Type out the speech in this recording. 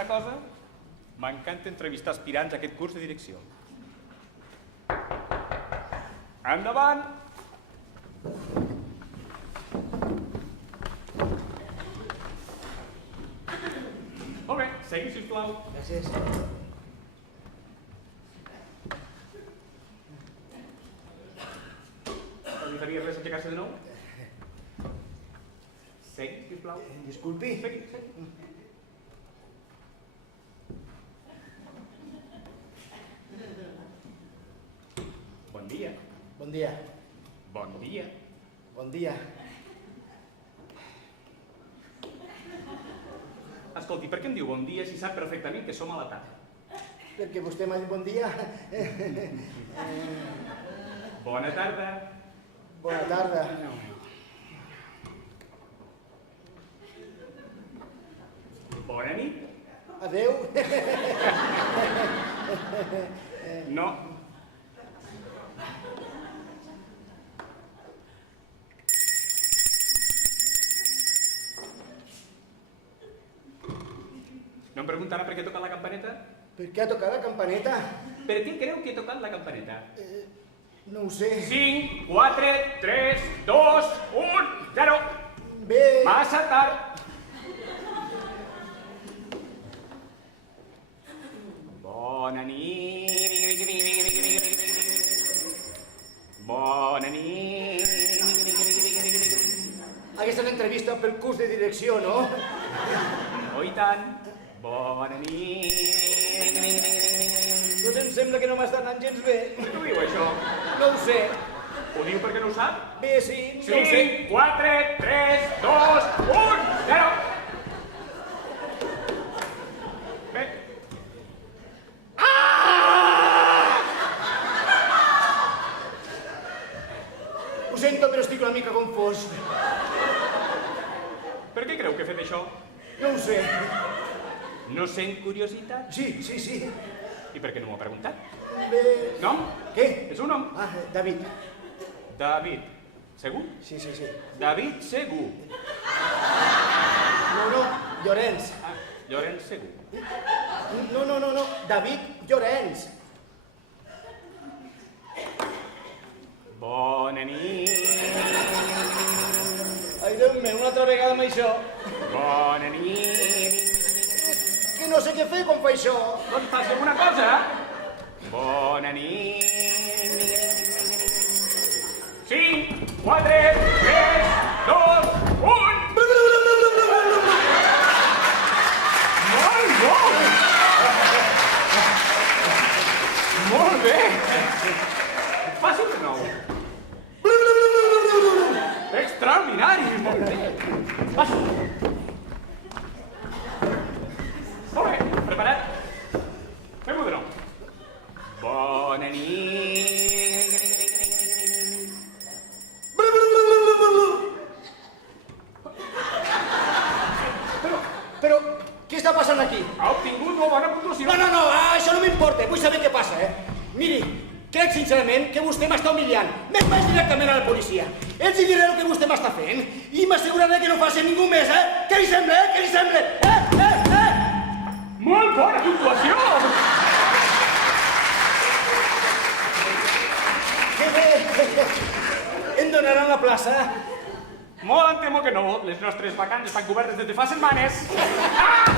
una cosa? M'encanta entrevistar aspirants a aquest curs de direcció. Endavant! Molt bé, segui, sisplau. Gràcies. No li faria res aixecar-se de nou? Segui, sisplau. Disculpi. Segui, segui. Bon dia. Bon dia. Bon dia. Bon dia. Escolti, per què em diu bon dia si sap perfectament que som a la tarda? Perquè vostè m'ha dit bon dia. Bona tarda. Bona tarda. Bona nit. Adeu. No. No em preguntarà per què he tocat la campaneta? Per què ha tocat la campaneta? Per què creu que he tocat la campaneta? No ho sé. 5, 4, 3, 2, 1, 0. Bé. Massa tard. Bona nit. Bona nit. Aquesta és l'entrevista pel curs de direcció, no? Oh, i tant. Bona nit. Doncs em sembla que no m'està anant gens bé. Per què ho diu, això? No ho sé. Ho diu perquè no ho sap? Bé, sí, no ho sé. 5, 4, 3, 2, 1, 0. Bé. Ho sento, però estic una mica confós. Per què creu que he fet això? No ho sé. No sent curiositat? Sí, sí, sí. I per què no m'ho ha preguntat? Bé... Nom? Què? És un nom? Ah, David. David. Segur? Sí, sí, sí. David Segur. No, no, Llorenç. Ah, Llorenç Segur. No, no, no, no, David Llorenç. Bona nit. Ai, Déu meu, una altra vegada amb això. Bona nit. És que no sé què fer quan fa això. Doncs faci alguna cosa. Bona nit. 5, 4, 3, 2, 1. Molt bo! Molt bé! Faci de nou. Extraordinari! Molt bé! Faci. Molt bé, preparat? Fem-ho de nou. Bona nit. Però, què està passant aquí? Ha obtingut molt bona puntuació. No, no, no, això no m'importa, vull saber què passa, Miri, crec sincerament que vostè m'està humillant. Me'n vaig directament a la policia. Els hi diré el que vostè m'està fent i m'asseguraré que no faci ningú més, Què li sembla, Què li sembla? Molt bona puntuació! Que bé! Em donaran la plaça? Molt em temo que no. Les nostres vacants estan cobertes des de fa setmanes. Ah!